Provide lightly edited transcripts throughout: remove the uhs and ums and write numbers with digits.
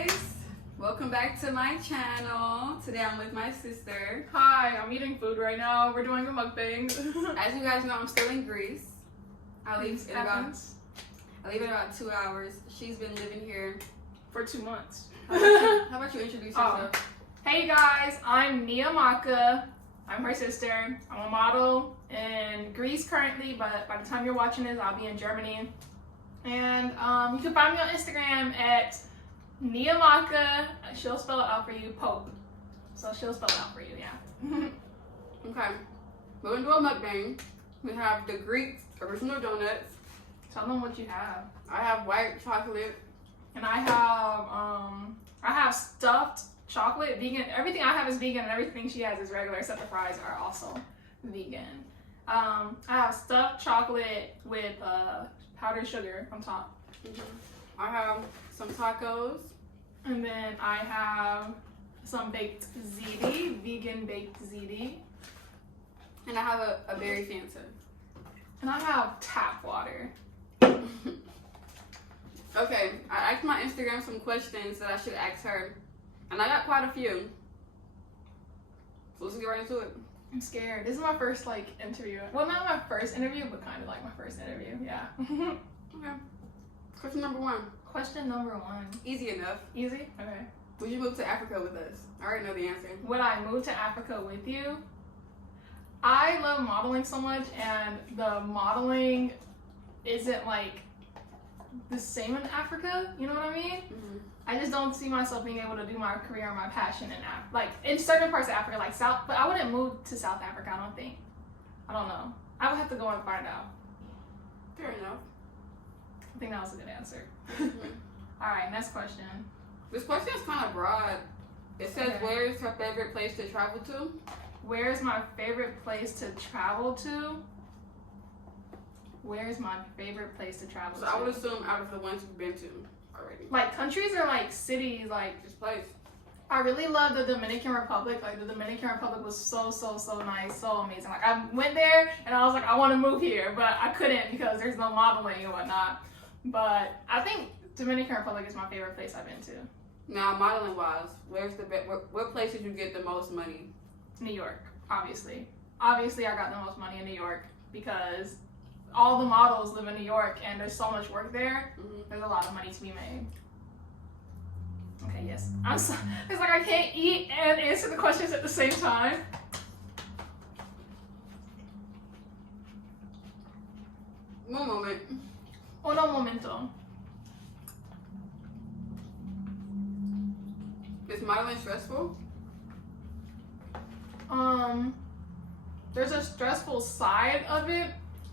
guys, welcome back to my channel. Today I'm with my sister. Hi, I'm eating food right now. We're doing a mukbang. As you guys know, I'm still in Greece. I leave in about 2 hours. She's been living here for 2 months. How about you introduce yourself? Hey guys, I'm Nia Maka. I'm her sister. I'm a model in Greece currently, but by the time you're watching this, I'll be in Germany. And you can find me on Instagram at Nia Maka. She'll spell it out for you, Pope. So she'll spell it out for you, yeah. Okay, we're gonna do a mukbang. We have the Greek original donuts. Tell them what you have. I have white chocolate. And I have stuffed chocolate, vegan. Everything I have is vegan, and everything she has is regular, except the fries are also vegan. I have stuffed chocolate with powdered sugar on top. I have some tacos. And then I have some baked ziti, vegan baked ziti. And I have a berry Fanta. And I have tap water. Okay, I asked my Instagram some questions that I should ask her. And I got quite a few. So let's get right into it. I'm scared. This is my first interview. Well, not my first interview, but kind of like my first interview. Yeah. Okay. Question number 1. Question number 1. Easy enough. Easy? Okay. Would you move to Africa with us? I already know the answer. Would I move to Africa with you? I love modeling so much, and the modeling isn't the same in Africa. You know what I mean? Mm-hmm. I just don't see myself being able to do my career or my passion in certain parts of Africa, like South. But I wouldn't move to South Africa. I don't think. I don't know. I would have to go and find out. Fair enough. I think that was a good answer. Mm-hmm. All right, next question. This question is kind of broad. It says, Okay. Where is her favorite place to travel to? Where's my favorite place to travel to? Where's my favorite place to travel So to? I would assume out of the ones you've been to already. Like countries or like cities, This place. I really love the Dominican Republic. The Dominican Republic was so nice, so amazing. I went there and I was like, I want to move here, but I couldn't because there's no modeling and whatnot. But I think Dominican Republic is my favorite place I've been to. Now, modeling wise, what place did you get the most money? New York, obviously. Obviously, I got the most money in New York because all the models live in New York and there's so much work there. Mm-hmm. There's a lot of money to be made. Okay, yes. It's like I can't eat and answer the questions at the same time. One moment. Uno momento. Is modeling stressful? There's a stressful side of it.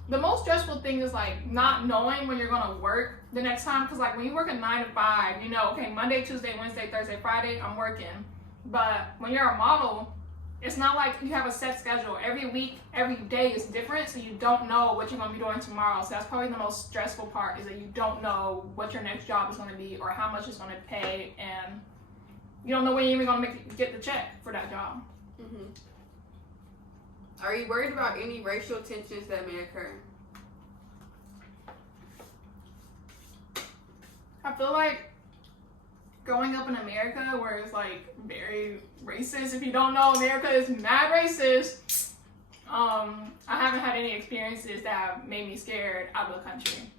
The most stressful thing is not knowing when you're gonna work the next time, because when you work a 9 to 5, you know, okay, Monday, Tuesday, Wednesday, Thursday, Friday, I'm working. But when you're a model, it's not like you have a set schedule. Every week, every day is different, so you don't know what you're gonna be doing tomorrow. So that's probably the most stressful part, is that you don't know what your next job is gonna be or how much it's gonna pay, and you don't know when you're even gonna get the check for that job. Mm-hmm. Are you worried about any racial tensions that may occur? I feel like growing up in America, where it's very racist. If you don't know, America is mad racist. I haven't had any experiences that have made me scared out of the country.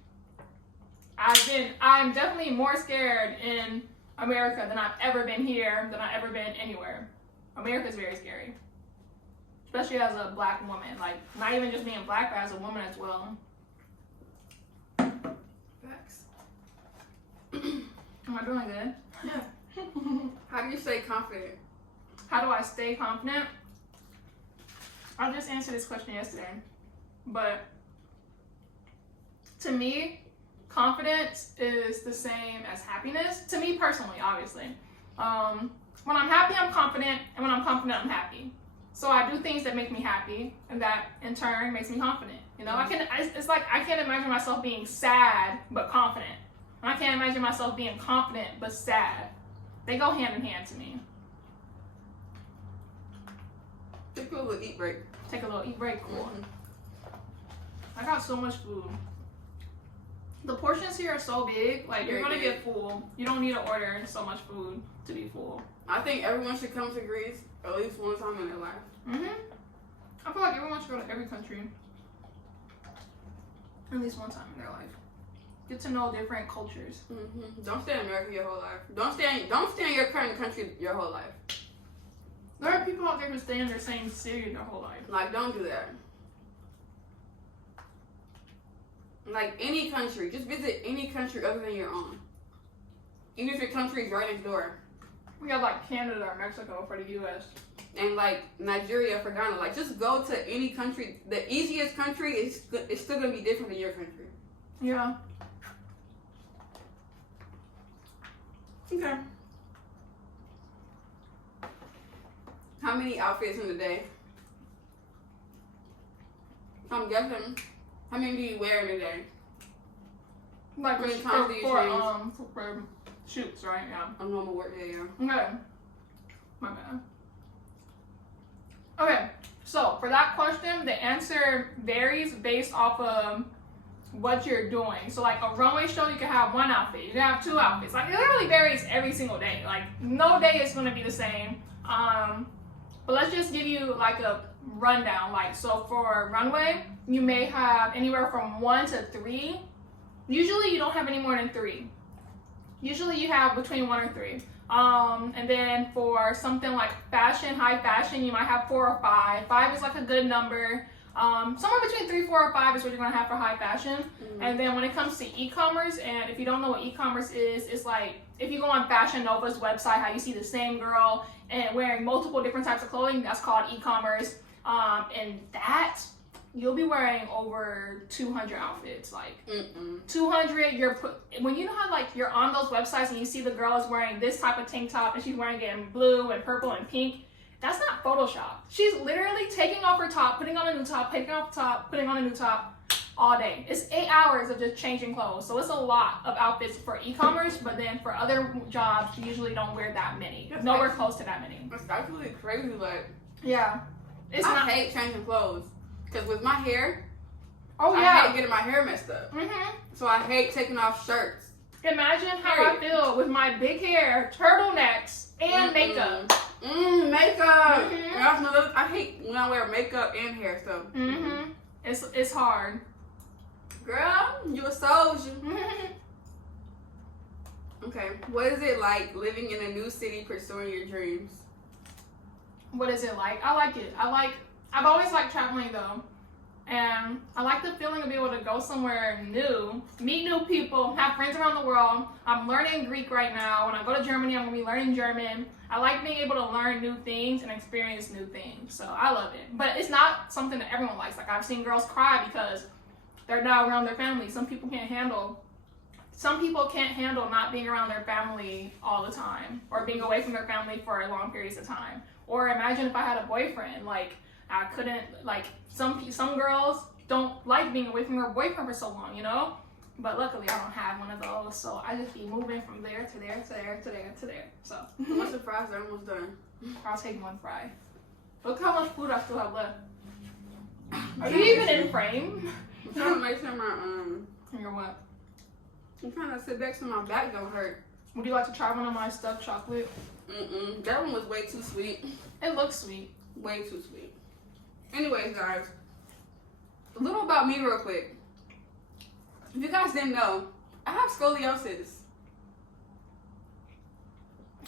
I'm definitely more scared in America than I've ever been here, than I've ever been anywhere. America is very scary. Especially as a black woman. Not even just being black, but as a woman as well. Facts. Am I doing good? Yeah. How do you stay confident? How do I stay confident? I just answered this question yesterday. But to me, confidence is the same as happiness. To me personally, obviously. When I'm happy, I'm confident. And when I'm confident, I'm happy. So I do things that make me happy, and that in turn makes me confident. You know, it's like I can't imagine myself being sad but confident. And I can't imagine myself being confident but sad. They go hand in hand to me. Take a little eat break. Take a little eat break. Cool. Mm-hmm. I got so much food. The portions here are so big, like you're gonna big. get full. You don't need to order so much food to be full. I think everyone should come to Greece at least one time in their life. I feel like everyone should go to every country at least one time in their life. Get to know different cultures. Don't stay in America your whole life. Don't stay in your current country your whole life. There are people out there who stay in their same city their whole life. Like, don't do that. Like, any country. Just visit any country other than your own. Even if your country is right next door. We have like Canada or Mexico for the US. And like Nigeria for Ghana. Like, just go to any country. The easiest country is still going to be different than your country. Yeah. Okay. How many outfits in a day? I'm guessing. How many do you wear in a day? Like How many for, times do you change? for shoots, right? Yeah. A normal work day, yeah. Okay. My bad. Okay. So for that question, the answer varies based off of what you're doing. So like a runway show, you can have one outfit, you can have two outfits. Like it literally varies every single day. Like no day is gonna be the same. But let's just give you like a rundown. Like so for runway, you may have anywhere from 1 to 3. Usually you don't have any more than 3. Usually you have between 1 or 3. And then for something like fashion, high fashion, you might have 4 or 5. 5 is like a good number. Somewhere between 3, 4, or 5 is what you're gonna have for high fashion. And then when it comes to e-commerce, and if you don't know what e-commerce is, it's like if you go on Fashion Nova's website, how you see the same girl and wearing multiple different types of clothing, that's called e-commerce. And that you'll be wearing over 200 outfits, like 200. When you know how like you're on those websites and you see the girl is wearing this type of tank top and she's wearing it in blue and purple and pink. That's not Photoshop. She's literally taking off her top, putting on a new top, taking off the top, putting on a new top all day. It's 8 hours of just changing clothes. So it's a lot of outfits for e-commerce, but then for other jobs, you usually don't wear that many. That's Nowhere close to that many. That's actually crazy. Like, Yeah. I hate changing clothes. Because with my hair, Oh I yeah. hate getting my hair messed up. So I hate taking off shirts. Imagine how I feel with my big hair, turtlenecks, and makeup. Makeup. And that's another, I hate when I wear makeup and hair stuff. It's hard. Girl, you a soldier. Okay, what is it like living in a new city pursuing your dreams? What is it like? I like it. I've always liked traveling though. And I like the feeling of being able to go somewhere new, meet new people, have friends around the world. I'm learning Greek right now. When I go to Germany, I'm gonna be learning German. I like being able to learn new things and experience new things. So I love it. But it's not something that everyone likes. Like I've seen girls cry because they're not around their family. Some people can't handle not being around their family all the time or being away from their family for long periods of time. Or imagine if I had a boyfriend, like I couldn't, like some girls don't like being away from their boyfriend for so long, you know? But luckily I don't have one of those, so I just be moving from there to there to there to there to there. So I'm surprised they're almost done. I'll take one fry. Look how much food I still have left. Are you even in frame? I'm trying to make sure my You're what? I'm trying to sit back so my back don't hurt. Would you like to try one of my stuffed chocolate? That one was way too sweet. It looks sweet. Way too sweet. Anyways, guys, a little about me real quick. If you guys didn't know, I have scoliosis.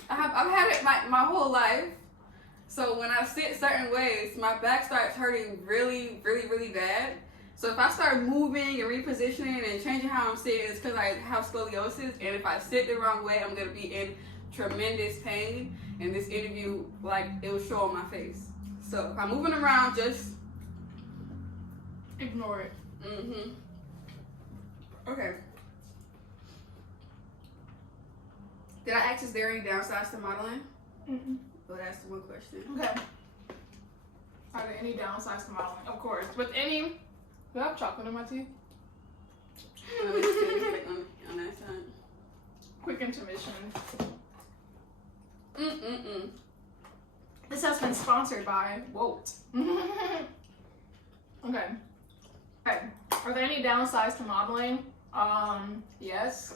I've had it my whole life. So when I sit certain ways, my back starts hurting really, really, really bad. So if I start moving and repositioning and changing how I'm sitting, it's because I have scoliosis. And if I sit the wrong way, I'm going to be in tremendous pain. And this interview, like, it will show on my face. So if I'm moving around, just ignore it. Okay. Did I ask, is there any downsides to modeling? Well, that's one question. Okay. Are there any downsides to modeling? Of course. With any... Do I have chocolate in my teeth? On that side. Quick intermission. This has been sponsored by Wolt. Okay. Are there any downsides to modeling? Yes,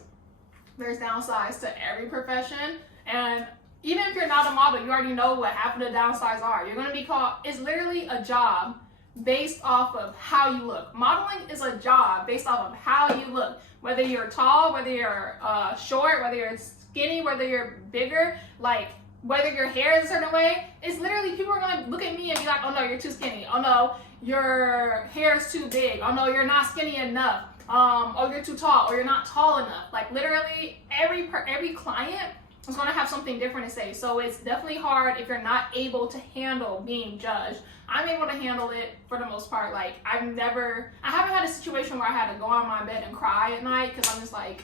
there's downsides to every profession, and even if you're not a model, you already know what half of the downsides are. You're gonna be called. It's literally a job based off of how you look. Modeling is a job based off of how you look. Whether you're tall, whether you're short, whether you're skinny, whether you're bigger, like whether your hair is a certain way, it's literally people are gonna look at me and be like, oh no, you're too skinny. Oh no, your hair is too big. Oh no, you're not skinny enough. Oh, you're too tall, or you're not tall enough. Like literally every client is gonna have something different to say. So it's definitely hard if you're not able to handle being judged. I'm able to handle it for the most part. Like I haven't had a situation where I had to go on my bed and cry at night because I'm just like,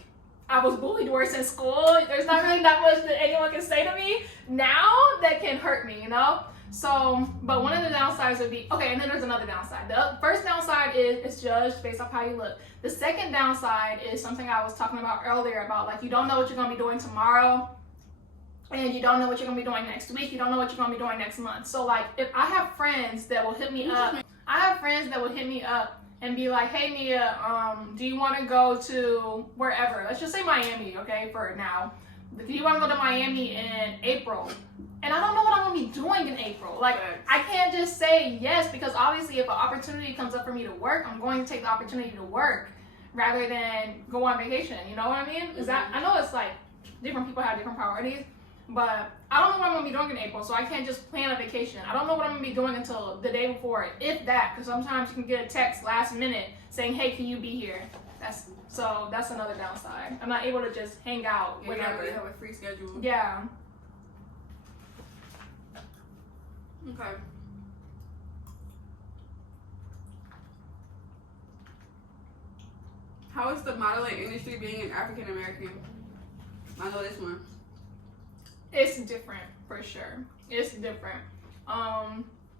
I was bullied worse in school. There's not really that much that anyone can say to me now that can hurt me, you know? So, but one of the downsides would be, okay, and then there's another downside. The first downside is it's judged based off how you look. The second downside is something I was talking about earlier about like you don't know what you're gonna be doing tomorrow, and you don't know what you're gonna be doing next week. You don't know what you're gonna be doing next month. So like if I have friends that will hit me up, and be like, hey Nia, do you wanna go to wherever? Let's just say Miami, okay, for now. Do you wanna go to Miami in April? And I don't know what I'm gonna be doing in April. Like, I can't just say yes because obviously if an opportunity comes up for me to work, I'm going to take the opportunity to work rather than go on vacation. You know what I mean? Is that, I know it's like different people have different priorities, but I don't know what I'm gonna be doing in April, so I can't just plan a vacation. I don't know what I'm gonna be doing until the day before, if that, because sometimes you can get a text last minute saying, hey, can you be here? That's another downside. I'm not able to just hang out whenever. You have a free schedule. Yeah. Okay. How is the modeling industry being an African American? I know this one. It's different for sure. It's different.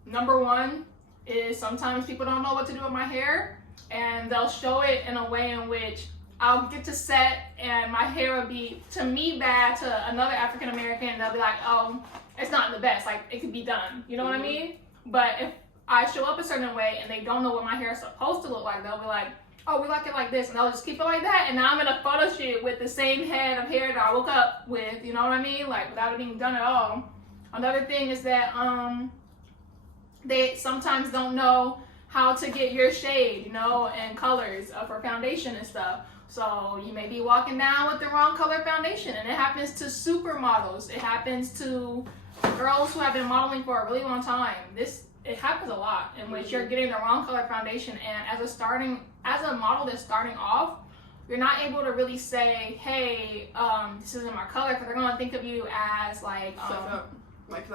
Number one is sometimes people don't know what to do with my hair, and they'll show it in a way in which I'll get to set and my hair will be to me bad, to another African American, and they'll be like, oh, it's not the best, like it could be done, you know what I mean? But if I show up a certain way and they don't know what my hair is supposed to look like, they'll be like, oh, we like it like this, and they'll just keep it like that, and now I'm in a photo shoot with the same head of hair that I woke up with, you know what I mean? Like without it being done at all. Another thing is that they sometimes don't know how to get your shade, you know, and colors for foundation and stuff. So you may be walking down with the wrong color foundation, and it happens to supermodels. It happens to girls who have been modeling for a really long time. It happens a lot in which you're getting the wrong color foundation, and as a model that's starting off, you're not able to really say, hey, this isn't my color, because they're gonna think of you as like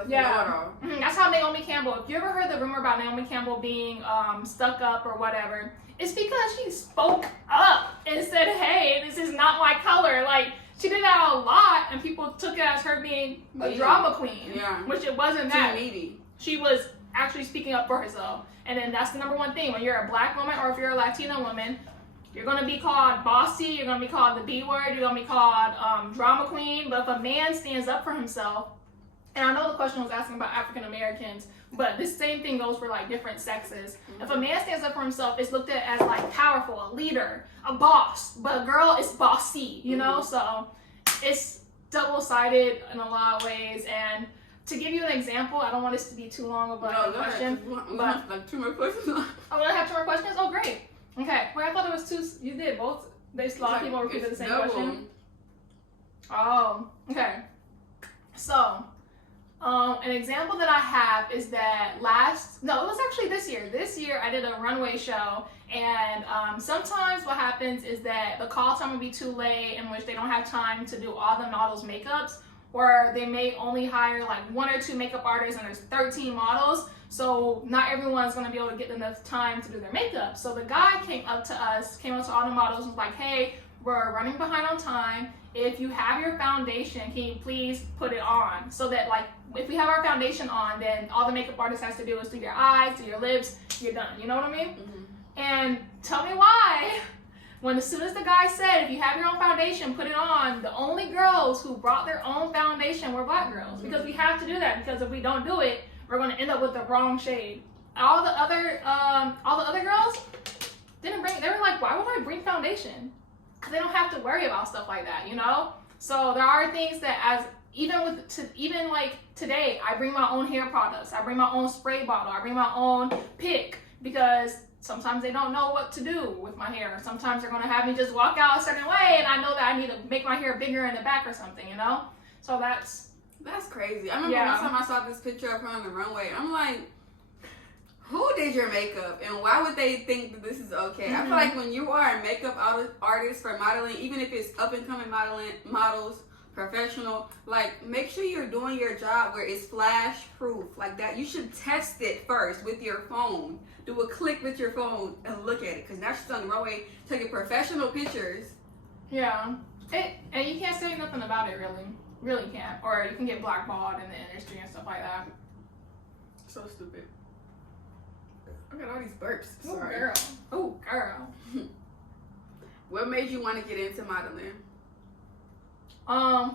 yeah. That's how Naomi Campbell, if you ever heard the rumor about Naomi Campbell being stuck up or whatever, it's because she spoke up and said, hey, this is not my color. Like, she did that a lot, and people took it as her being a drama queen, which it wasn't that. Too needy. She was actually speaking up for herself. And then that's the number one thing. When you're a black woman or if you're a Latina woman, you're going to be called bossy, you're going to be called the B word, you're going to be called drama queen. But if a man stands up for himself, and I know the question was asking about African Americans, but this same thing goes for like different sexes. If a man stands up for himself, it's looked at as like powerful, a leader, a boss. But a girl is bossy, you know? So it's double-sided in a lot of ways. And to give you an example, I don't want this to be too long of a question. But like 2 more questions. Oh, I have 2 more questions? Oh, great. Okay. Well, I thought it was 2. You did both. A lot of people repeated the same question. Oh, okay. So, an example that I have is that it was actually this year. This year I did a runway show, and sometimes what happens is that the call time will be too late, in which they don't have time to do all the models' makeups, or they may only hire like 1 or 2 makeup artists and there's 13 models, so not everyone's going to be able to get enough time to do their makeup. So the guy came up to all the models and was like, hey, we're running behind on time. If you have your foundation, can you please put it on? So that like, if we have our foundation on, then all the makeup artist has to do is do your eyes, do your lips, you're done. You know what I mean? And tell me why. As soon as the guy said, if you have your own foundation, put it on, the only girls who brought their own foundation were black girls. Because we have to do that, because if we don't do it, we're going to end up with the wrong shade. All the other girls didn't bring, they were like, why would I bring foundation? they don't have to worry about stuff like that, you know? So there are things that even like today, I bring my own hair products. I bring my own spray bottle. I bring my own pick because sometimes they don't know what to do with my hair. Sometimes they're gonna have me just walk out a certain way, and I know that I need to make my hair bigger in the back or something, you know? So that's crazy. I remember one time I saw this picture of her on the runway. I'm like, who did your makeup, and why would they think that this is okay? I feel like when you are a makeup artist for modeling, even if it's up and coming models, professional, like, make sure you're doing your job where it's flash proof like that. You should test it first with your phone. Do a click with your phone and look at it, because now she's on the runway taking professional pictures. Yeah, and you can't say nothing about it, really can't, or you can get blackballed in the industry and stuff like that. So stupid. I got all these burps. Oh Sorry. girl. Oh girl. What made you want to get into modeling?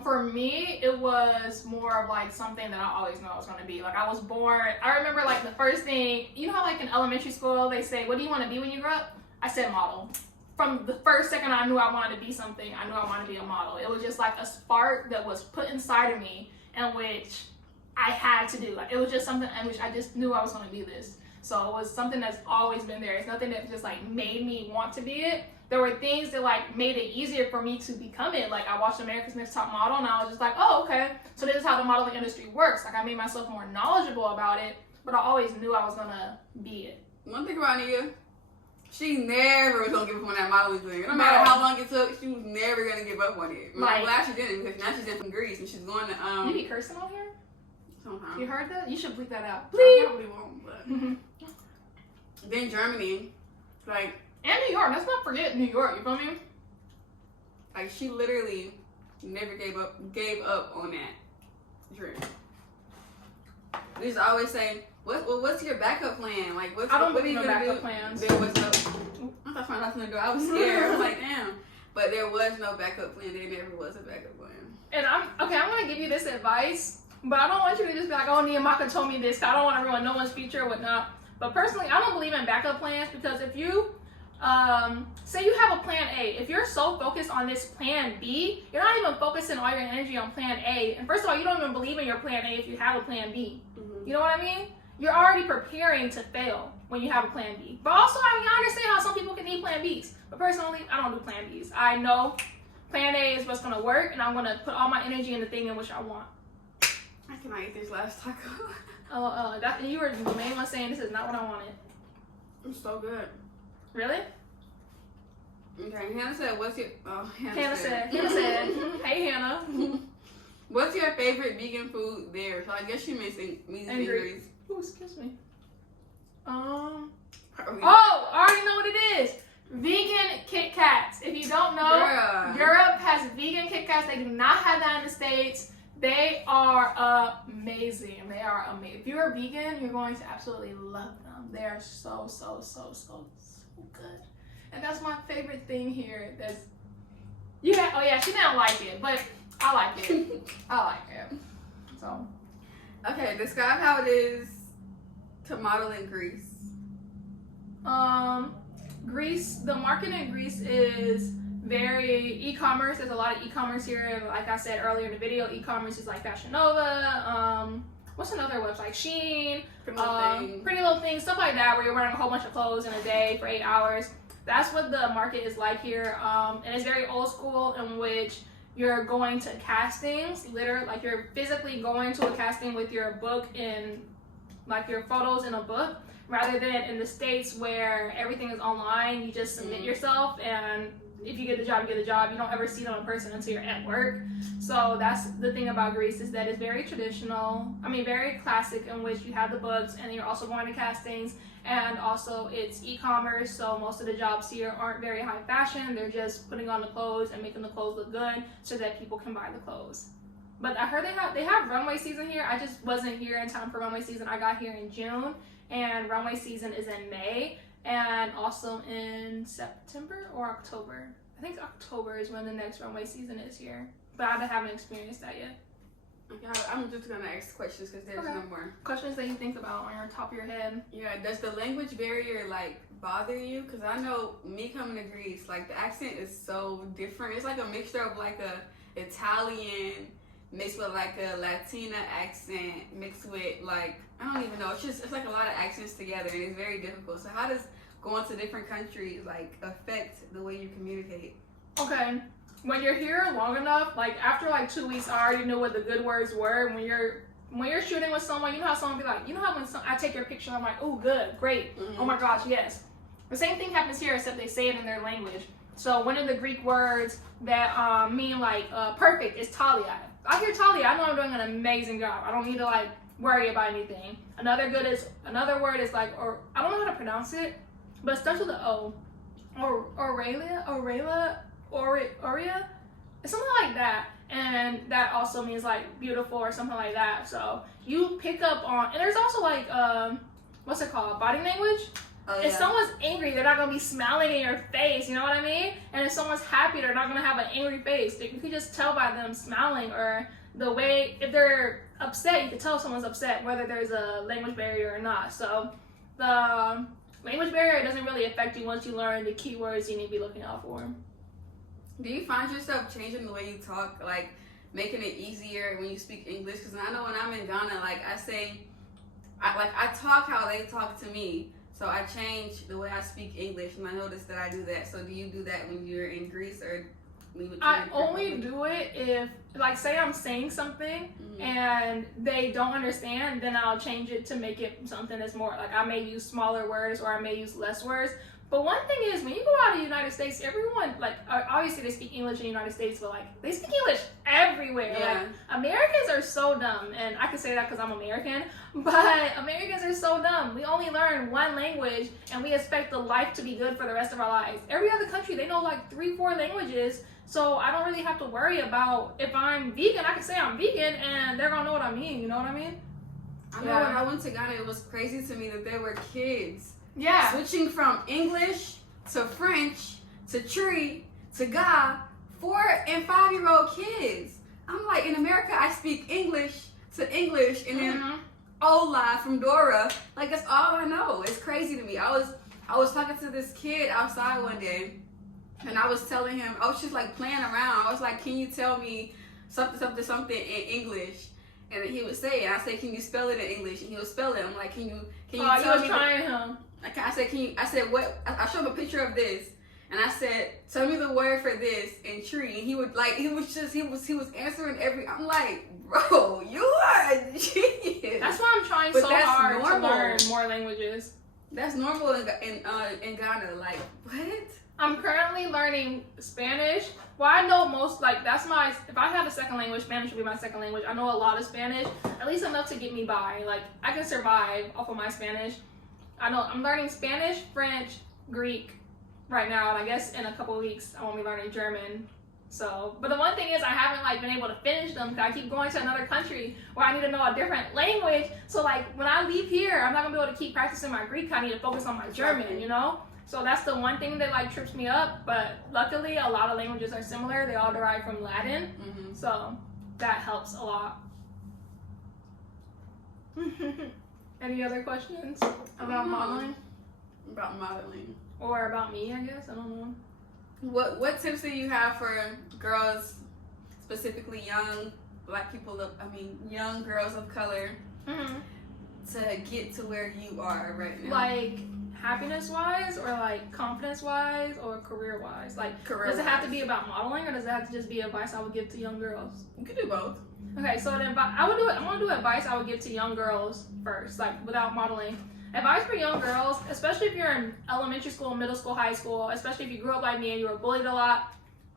For me, it was more of like something that I always knew I was going to be. Like, I was born, I remember like the first thing, you know how like in elementary school they say, what do you want to be when you grow up? I said model. From the first second I knew I wanted to be something, I knew I wanted to be a model. It was just like a spark that was put inside of me, in which I had to do. Like, it was just something in which I just knew I was going to be this. So it was something that's always been there. It's nothing that just like made me want to be it. There were things that like made it easier for me to become it. Like, I watched America's Next Top Model, and I was just like, oh, okay, so this is how the modeling industry works. Like, I made myself more knowledgeable about it, but I always knew I was gonna be it. One thing about Nia, she never was gonna give up on that modeling thing. No matter how long it took, she was never gonna give up on it. Like, I'm glad she didn't, because now she's in from Greece and she's going to You be cursing on here? Sometimes. You heard that? You should bleep that out. I probably won't, but then Germany, like, and New York. Let's not forget New York. You feel me? like, she literally never gave up on that dream. We just always say, what's your backup plan? Like, what are you gonna do? Plans. There was no. I thought I was gonna do. I was scared. I was like, damn. But there was no backup plan. There never was a backup plan. And I'm gonna give you this advice, but I don't want you to just be like, oh, Nia Maka told me this. I don't want to ruin no one's future or whatnot. But personally, I don't believe in backup plans, because if you say you have a plan A, if you're so focused on this plan B, you're not even focusing all your energy on plan A. And first of all, you don't even believe in your plan A if you have a plan B. You know what I mean? You're already preparing to fail when you have a plan B. But also, I understand how some people can need plan Bs. But personally, I don't do plan Bs. I know plan A is what's going to work, and I'm going to put all my energy in the thing in which I want. I cannot eat this last taco. You were the main one saying this is not what I wanted. It's so good. Really? Okay, Hannah said, what's your... Oh, Hannah said. Hey, Hannah. What's your favorite vegan food there? So I guess she means in Greece. Oh, excuse me. Oh, I already know what it is. Vegan Kit Kats. If you don't know, Europe has vegan Kit Kats. They do not have that in the States. They are amazing. They are amazing. If you're a vegan, you're going to absolutely love them. They are so good. And that's my favorite thing here. She didn't like it, but I like it. I like it. So. Okay, describe how it is to model in Greece. Greece, the market in Greece is very e-commerce. There's a lot of e-commerce here. Like I said earlier in the video, e-commerce is like Fashion Nova, what's another website? Shein, Pretty Little Things, stuff like that, where you're wearing a whole bunch of clothes in a day for 8 hours. That's what the market is like here. And it's very old school, in which you're going to castings, literally, like you're physically going to a casting with your book and like your photos in a book, rather than in the States where everything is online. You just submit yourself, and if you get the job, you get the job. You don't ever see them in person until you're at work. So that's the thing about Greece, is that it's very traditional. I mean, very classic, in which you have the books and you're also going to castings, and also it's e-commerce. So most of the jobs here aren't very high fashion. They're just putting on the clothes and making the clothes look good so that people can buy the clothes. But I heard they have runway season here. I just wasn't here in time for runway season. I got here in June, and runway season is in May, and also in September or October. I think October is when the next runway season is here, but I haven't experienced that yet. Okay, I'm just gonna ask questions because there's no more. Questions that you think about on your top of your head. Yeah, does the language barrier like bother you? Because I know me coming to Greece, like the accent is so different. It's like a mixture of like a Italian mixed with like a Latina accent mixed with like I don't even know. It's like a lot of accents together and it's very difficult. So how does going to different countries like affect the way you communicate? Okay. When you're here long enough, like after like 2 weeks, I already knew what the good words were. When you're shooting with someone, you know how someone be like, you know how when I take your picture, I'm like, oh, good, great, oh my gosh, yes. The same thing happens here, except they say it in their language. So one of the Greek words that mean like perfect is talia. I hear talia, I know I'm doing an amazing job. I don't need to like worry about anything. Another word is like, or I don't know how to pronounce it, but it starts with the O. Or Aurea, something like that, and that also means like beautiful or something like that. So you pick up on, and there's also like what's it called, body language. Oh, yeah. If someone's angry, they're not gonna be smiling in your face, you know what I mean? And if someone's happy, they're not gonna have an angry face. You can just tell by them smiling, or the way, if they're upset, you can tell if someone's upset, whether there's a language barrier or not. So the language barrier doesn't really affect you once you learn the keywords you need to be looking out for. Do you find yourself changing the way you talk, like making it easier when you speak English? Because I know when I'm in Ghana, like I talk how they talk to me, so I change the way I speak English, and I notice that I do that. So do you do that when you're in Greece, or I only do it if, like, say I'm saying something and they don't understand, then I'll change it to make it something that's more, like, I may use smaller words or I may use less words. But one thing is, when you go out of the United States, everyone, like, obviously they speak English in the United States, but, like, they speak English everywhere. Yeah. Like, Americans are so dumb, and I can say that because I'm American, but Americans are so dumb. We only learn one language, and we expect the life to be good for the rest of our lives. Every other country, they know, like, 3-4 languages, so I don't really have to worry about, if I'm vegan, I can say I'm vegan, and they're gonna know what I mean, you know what I mean? I know when I went to Ghana, it was crazy to me that there were kids switching from English to French to Tree to Ga, 4 and 5-year-old kids. I'm like, in America, I speak English to English, and then Ola from Dora, like that's all I know. It's crazy to me. I was talking to this kid outside one day, and I was telling him, I was just like playing around. I was like, can you tell me something in English? And he would say it. I said, can you spell it in English? And he would spell it. I'm like, can you tell me? Trying him. I said, what? I showed him a picture of this, and I said, tell me the word for this in tree. And he would like, he was answering every. I'm like, bro, you are a genius. That's why I'm trying so hard to learn more languages. That's normal in Ghana. Like, what? I'm currently learning Spanish. Well, I know most, like, that's my, if I have a second language, Spanish would be my second language. I know a lot of Spanish, at least enough to get me by. Like, I can survive off of my Spanish. I know I'm learning Spanish, French, Greek right now, and I guess in a couple of weeks I won't be learning German. So, but the one thing is I haven't like been able to finish them because I keep going to another country where I need to know a different language. So like when I leave here, I'm not gonna be able to keep practicing my Greek. I need to focus on my German, you know? So that's the one thing that like trips me up. But luckily a lot of languages are similar. They all derive from Latin. So that helps a lot. Any other questions about modeling? About modeling. Or about me, I guess. I don't know. What tips do you have for girls, specifically young black people, young girls of color, to get to where you are right now? Like happiness-wise, or like confidence-wise, or career-wise? Like, does it have to be about modeling, or does it have to just be advice I would give to young girls? You could do both. Okay, so then I'm gonna do advice I would give to young girls first, like without modeling. Advice for young girls, especially if you're in elementary school, middle school, high school, especially if you grew up like me and you were bullied a lot.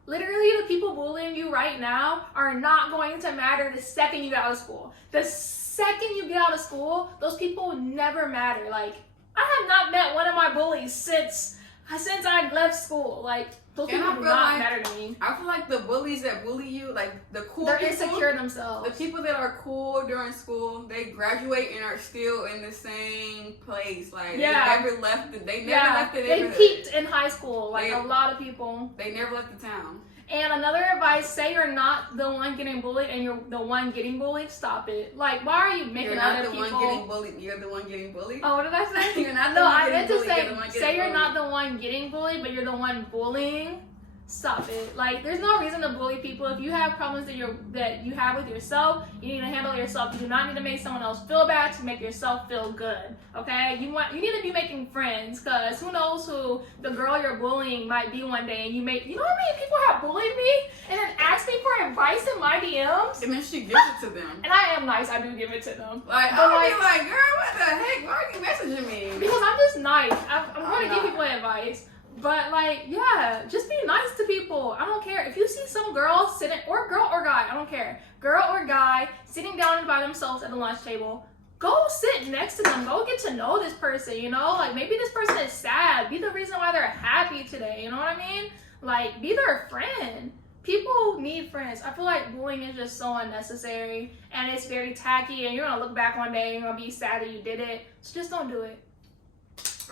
Literally, the people bullying you right now are not going to matter the second you get out of school. The second you get out of school, those people never matter. Like, I have not met one of my bullies since I left school. Like, those people do not matter to me. I feel like the bullies that bully you, like the cool they're people, insecure themselves. The people that are cool during school, they graduate and are still in the same place. Like, they never left the neighborhood. They peaked in high school, like a lot of people. They never left the town. And another advice, say you're not the one getting bullied and you're the one getting bullied, stop it. Like, why are you making other people... You're not the one getting bullied, you're the one getting bullied? Oh, what did I say? You're not the no, one I getting meant to bullied, say you're not the one getting bullied, but you're the one bullying. Stop it. Like, there's no reason to bully people. If you have problems that you have with yourself, you need to handle yourself. You do not need to make someone else feel bad to make yourself feel good. Okay? You need to be making friends, because who knows who the girl you're bullying might be one day, and you know how many people have bullied me and then asked me for advice in my DMs? And then she gives it to them. And I am nice, I do give it to them. Like, I'll be like, girl, what the heck? Why are you messaging me? Because I'm just nice. I'm going to give people advice. But like, yeah, just be nice to people. I don't care. If you see some girl sitting, or girl or guy, I don't care. Girl or guy sitting down by themselves at the lunch table, go sit next to them. Go get to know this person, you know? Like, maybe this person is sad. Be the reason why they're happy today, you know what I mean? Like, be their friend. People need friends. I feel like bullying is just so unnecessary, and it's very tacky, and you're gonna look back one day and you're gonna be sad that you did it. So just don't do it.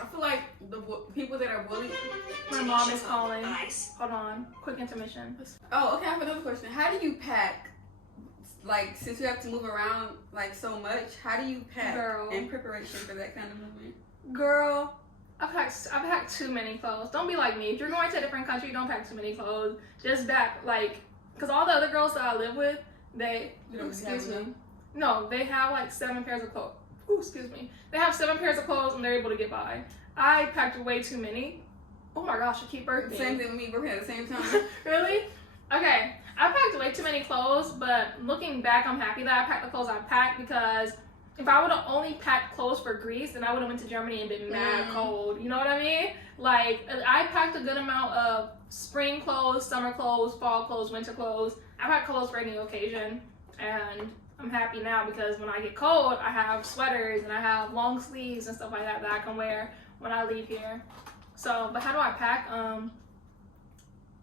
I feel like the people that are bullied... My mom is calling. Hold on. Quick intermission. Oh, okay, I have another question. How do you pack? Like, since you have to move around, like, so much, how do you pack in preparation for that kind of movement? Girl, I've packed too many clothes. Don't be like me. If you're going to a different country, don't pack too many clothes. Just pack, like, because all the other girls that I live with, they... Excuse me. No, they have, like, 7 pairs of clothes. Ooh, excuse me. They have 7 pairs of clothes and they're able to get by. I packed way too many. Oh my gosh, I keep burping. Same thing with me, we're at the same time. Really? Okay. I packed way too many clothes, but looking back, I'm happy that I packed the clothes I packed, because if I would have only packed clothes for Greece, then I would have went to Germany and been mad cold. You know what I mean? Like, I packed a good amount of spring clothes, summer clothes, fall clothes, winter clothes. I packed clothes for any occasion, and I'm happy now because when I get cold, I have sweaters and I have long sleeves and stuff like that I can wear when I leave here. So, but how do I pack?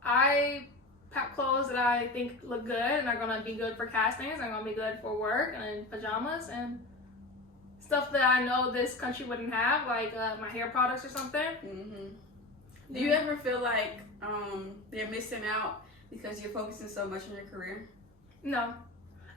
I pack clothes that I think look good and are gonna be good for castings, are gonna be good for work, and pajamas and stuff that I know this country wouldn't have, like my hair products or something. Mm-hmm. Do you ever feel like you're missing out because you're focusing so much on your career? No.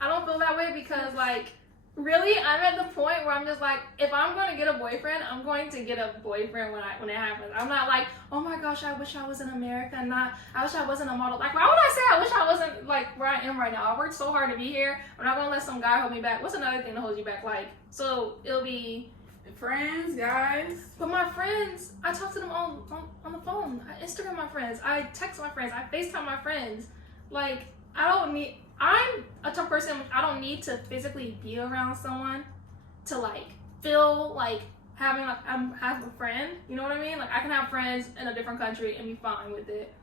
I don't feel that way because, like, really, I'm at the point where I'm just like, if I'm going to get a boyfriend, I'm going to get a boyfriend when it happens. I'm not like, oh my gosh, I wish I was in America, I wish I wasn't a model. Like, why would I say I wish I wasn't, like, where I am right now? I worked so hard to be here. I'm not going to let some guy hold me back. What's another thing that holds you back? Like, so it'll be... Friends, guys. But my friends, I talk to them on the phone. I Instagram my friends. I text my friends. I FaceTime my friends. Like, I'm a tough person. I don't need to physically be around someone to, like, feel like have a friend. You know what I mean? Like, I can have friends in a different country and be fine with it.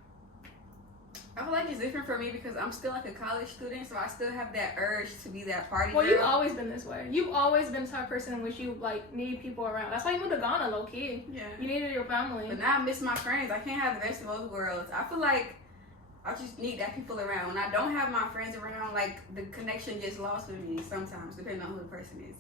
I feel like it's different for me because I'm still like a college student, so I still have that urge to be that party girl. You've always been this way. You've always been the type of person in which you, like, need people around. That's why you moved to Ghana, low key. Yeah. You needed your family. But now I miss my friends. I can't have the best of both worlds. I feel like I just need that people around. When I don't have my friends around, like, the connection gets lost with me sometimes, depending on who the person is.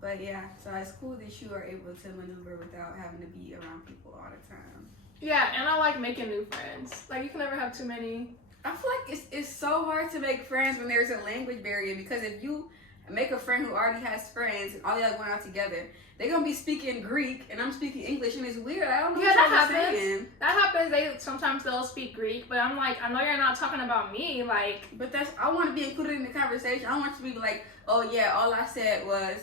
But yeah, so it's cool that you are able to maneuver without having to be around people all the time. Yeah, and I like making new friends. Like, you can never have too many. I feel like it's so hard to make friends when there's a language barrier, because if you make a friend who already has friends and all y'all going out together, they're gonna be speaking Greek and I'm speaking English, and it's weird. I don't know what y'all saying. That happens. Sometimes they'll speak Greek, but I'm like, I know you're not talking about me, like. But I want to be included in the conversation. I want you to be like, oh yeah, all I said was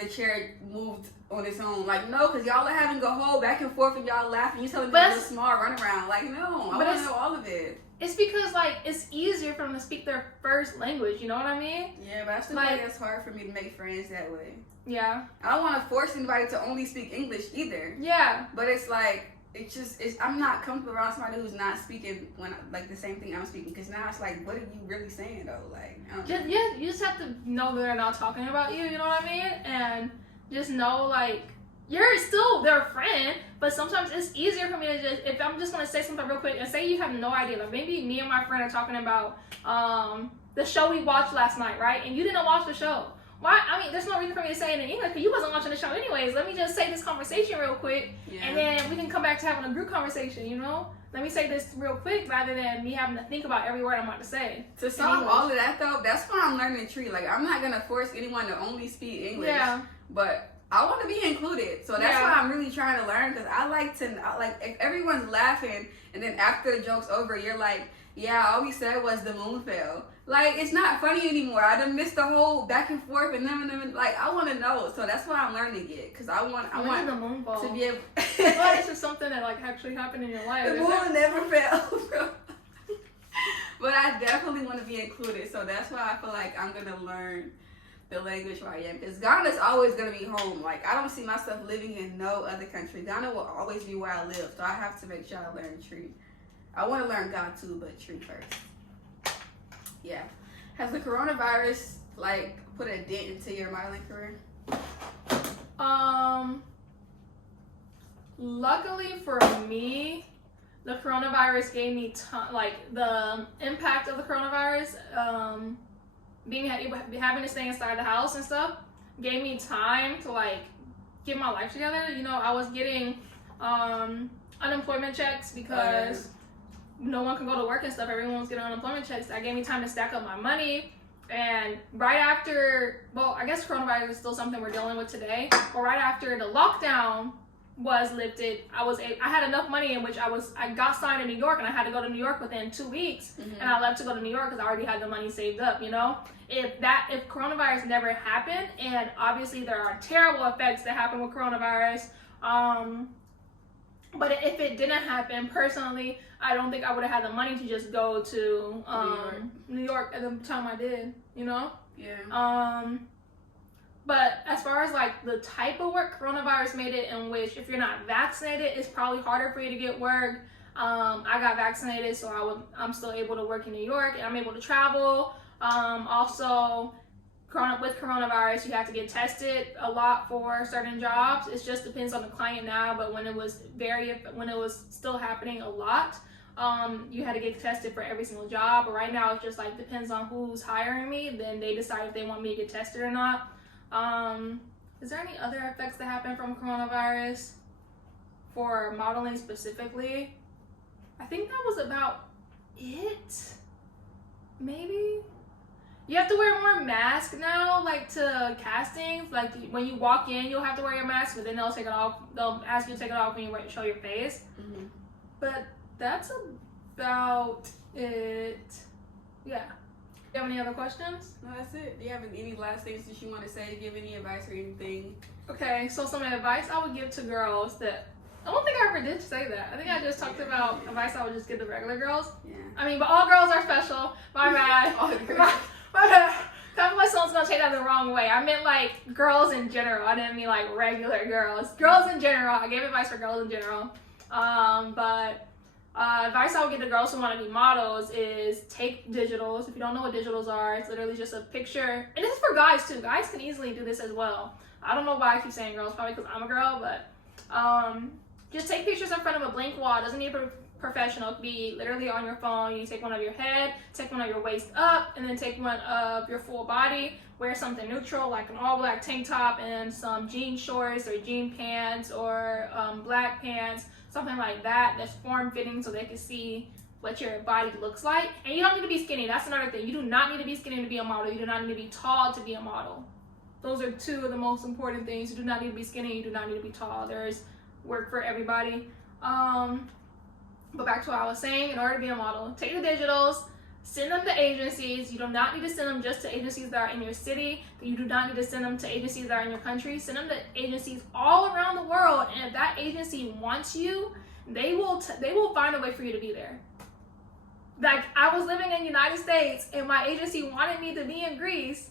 the chair moved on its own. Like, no, because y'all are having a whole back and forth and y'all laughing. You telling me to do a small runaround. Like, no, I want to know all of it. It's because, like, it's easier for them to speak their first language, you know what I mean? Yeah, but I still think it's hard for me to make friends that way. Yeah. I don't want to force anybody to only speak English either. Yeah. But it's like, I'm not comfortable around somebody who's not speaking like the same thing I'm speaking, because now it's like, what are you really saying though? Like, I don't know. Yeah, you just have to know that they're not talking about you, you know what I mean? And just know, like, you're still their friend, but sometimes it's easier for me to just, if I'm just going to say something real quick, and say you have no idea, like maybe me and my friend are talking about the show we watched last night, right? And you didn't watch the show. why? I mean, there's no reason for me to say it in English because you wasn't watching the show anyways. Let me just say this conversation real quick, and then we can come back to having a group conversation, you know? Let me say this real quick rather than me having to think about every word I'm about to say. To solve all of that, though, that's why I'm learning Tree. Like, I'm not going to force anyone to only speak English. Yeah. But I want to be included. So that's why I'm really trying to learn, because I like, if everyone's laughing, and then after the joke's over, you're like, yeah, all we said was the moon fell. Like, it's not funny anymore. I done missed the whole back and forth, and then like, I want to know. So that's why I'm learning it, because I want the moon fall? to be able. Well, this is something that like actually happened in your life. The moon never fell, bro. But I definitely want to be included. So that's why I feel like I'm gonna learn the language where I am, because Ghana's always gonna be home. Like, I don't see myself living in no other country. Ghana will always be where I live. So I have to make sure I learn Tree. I want to learn God too, but Tree first. Yeah. Has the coronavirus like put a dent into your modeling career? Luckily for me, the coronavirus gave me the impact of the coronavirus, having to stay inside the house and stuff, gave me time to like get my life together. You know, I was getting unemployment checks because no one can go to work and stuff. Everyone was getting unemployment checks. That gave me time to stack up my money. And right after, well, I guess coronavirus is still something we're dealing with today. But right after the lockdown was lifted, I had enough money in which I got signed in New York, and I had to go to New York within 2 weeks. And I left to go to New York because I already had the money saved up. You know, if coronavirus never happened, and obviously there are terrible effects that happen with coronavirus. But if it didn't happen, personally, I don't think I would have had the money to just go to New York at the time I did, you know? Yeah. But as far as like the type of work, coronavirus made it in which if you're not vaccinated, it's probably harder for you to get work. I got vaccinated, so I'm still able to work in New York, and I'm able to travel. Also, with coronavirus, you have to get tested a lot for certain jobs. It just depends on the client now, but when it was still happening a lot, you had to get tested for every single job. But right now, it just like depends on who's hiring me. Then they decide if they want me to get tested or not. Is there any other effects that happen from coronavirus for modeling specifically? I think that was about it. Maybe. You have to wear more masks now, like to castings. Like when you walk in, you'll have to wear your mask, but then they'll take it off. They'll ask you to take it off when you show your face. But that's about it. Yeah. Do you have any other questions? No, that's it. Do you have any last things that you want to say? Give any advice or anything? Okay, so some advice I would give to girls that I don't think I ever did say that. I think I just talked about advice I would just give to regular girls. Yeah. I mean, but all girls are special. My bad. All girls. My bad. I feel like someone's gonna take that the wrong way. I meant like girls in general. I didn't mean like regular girls. Girls in general. I gave advice for girls in general. But advice I would give to girls who want to be models is take digitals. If you don't know what digitals are, it's literally just a picture. And this is for guys too. Guys can easily do this as well. I don't know why I keep saying girls, probably because I'm a girl, but just take pictures in front of a blank wall. It doesn't need to be professional. It could be literally on your phone. You take one of your head, take one of your waist up, and then take one of your full body. Wear something neutral like an all black tank top and some jean shorts or jean pants or black pants, something like that that's form-fitting so they can see what your body looks like. And you don't need to be skinny. That's another thing. You do not need to be skinny to be a model. You do not need to be tall to be a model. Those are two of the most important things. You do not need to be skinny. You do not need to be tall. There's work for everybody. But back to what I was saying, in order to be a model, take the digitals, send them to agencies. You do not need to send them just to agencies that are in your city. You do not need to send them to agencies that are in your country. Send them to agencies all around the world. And if that agency wants you, they will find a way for you to be there. Like, I was living in the United States and my agency wanted me to be in Greece.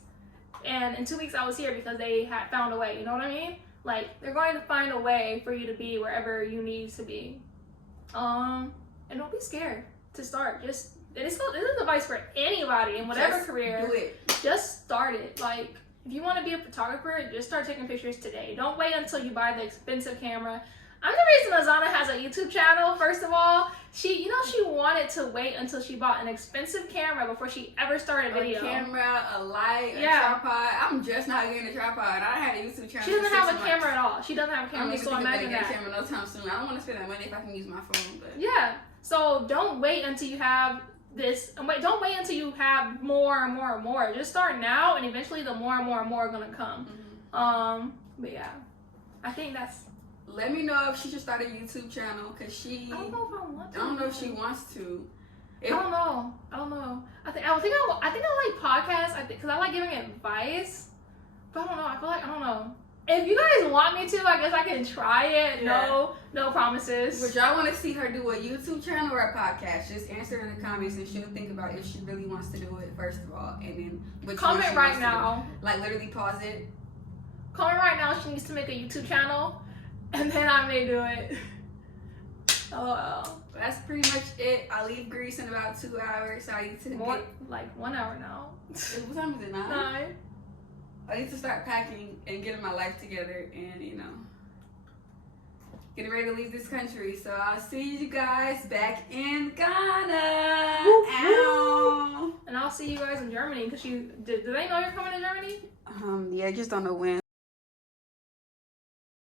And in 2 weeks I was here because they had found a way. You know what I mean? Like, they're going to find a way for you to be wherever you need to be. And don't be scared to start. This is advice for anybody in whatever career. Do it. Just start it. Like, if you want to be a photographer, just start taking pictures today. Don't wait until you buy the expensive camera. I'm the reason Azana has a YouTube channel, first of all. She wanted to wait until she bought an expensive camera before she ever started a video. A camera, a light, a tripod. I'm I'm just not getting a tripod. I had a YouTube channel. She doesn't for have 6 a months. camera at all. She doesn't have a I don't camera, even so think I'm imagine gonna get that. a camera no time soon. I don't want to spend that money if I can use my phone. But Yeah. So don't wait until you have this. Don't wait until you have more and more and more. Just start now, and eventually the more and more and more are gonna come. But yeah, I think that's. let me know if she should start a YouTube channel because she. I don't know if I want to. I don't know if she wants to. I don't know. I think I like podcasts. I think because I like giving advice, but I don't know. I don't know. If you guys want me to, I guess I can try it. Yeah. No promises. Would y'all want to see her do a YouTube channel or a podcast? Just answer in the comments and she'll think about if she really wants to do it first of all, and then which one she Comment right wants to do. now. Like literally pause it. Comment right now. She needs to make a YouTube channel, and then I may do it. LOL. That's pretty much it. I leave Greece in about 2 hours. So I need to More like 1 hour now. What time is it now? 9. I need to start packing and getting my life together and, you know, getting ready to leave this country. So I'll see you guys back in Ghana. Woo, Ow. And I'll see you guys in Germany because do they know you're coming to Germany? Yeah, I just don't know when.